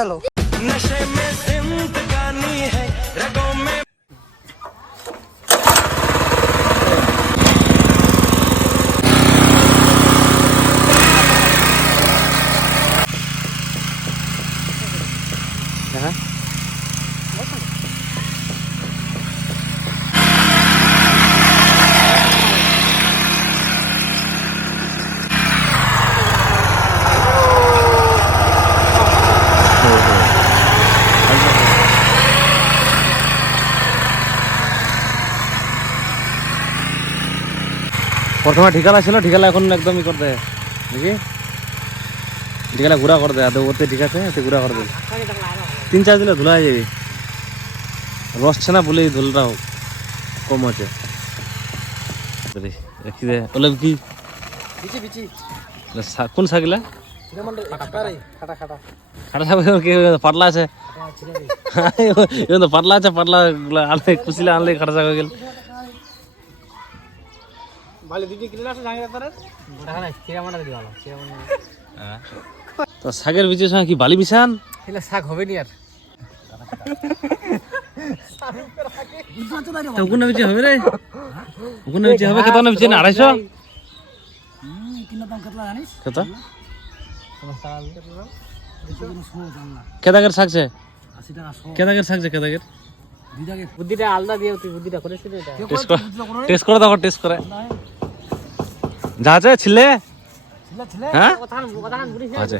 चलो नशे में जिंदगानी है रगों में। প্রথমে ঠিকানা ছিল, ঠিকানা এখন একদমই করে দেয় নাকি, ঠিকানা ঘুরা করে দেয়। আদৌ ওতে ঠিক আছে, ওতে ঘুরা করে দেয়। 3-4 দিনে ধুলা হয়ে যাবে, রসছে না বলেই ধুলটাও কম আছে। কি দে ওলে কি কোন শাকলা খাটা শাক পাতলা আছে, পাতলা আছে, পাতলা আনলে কুচিলে আনলে খাটা শাক হয়ে গেল। তো শাকের বীজের সঙ্গে কি বালি মিশান? শাক হবে নি আর ওখানে বিচে হবে রে, ওখানে বিচে হবে। কত না বিচে না 250 কত কেদাগের শাকছে, কেদাগের শাকছে, কেদাগের বুদ্ধিটা আলাদা দিয়ে তুই বুদ্ধিটা করেছিস এটা টেস্ট করে দেখো, টেস্ট করে যা আছে ছিলে হ্যাঁ আছে।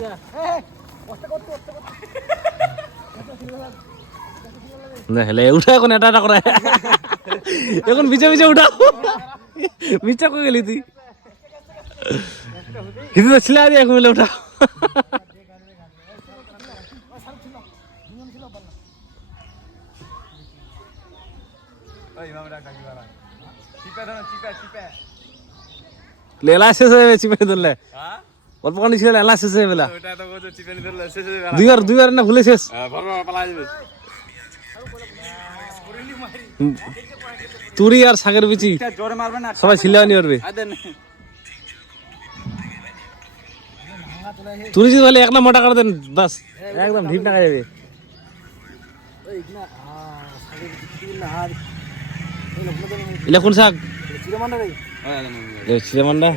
হেলে উঠা এখন এটা এটা করে এখন বিচে বিচে উঠাও, মিথ্যা করে গেলি তুই, কিন্তু ছিলে আর এখন মিলে উঠাও। লেলা শেষ হয়ে চিপে ধরলে অল্প কানি ছিল, লেলা শেষ হয়ে বেলা দুইবার না ভুলে শেষ। তুরি আর শাকের বিচি সবাই ছিলাও নি পারবে। তুরি যদি বলে এক না মোটা করে দেন বাস একদম ঢিপ টাকা যাবে। এটা কোন শাক? চিরামান্ডা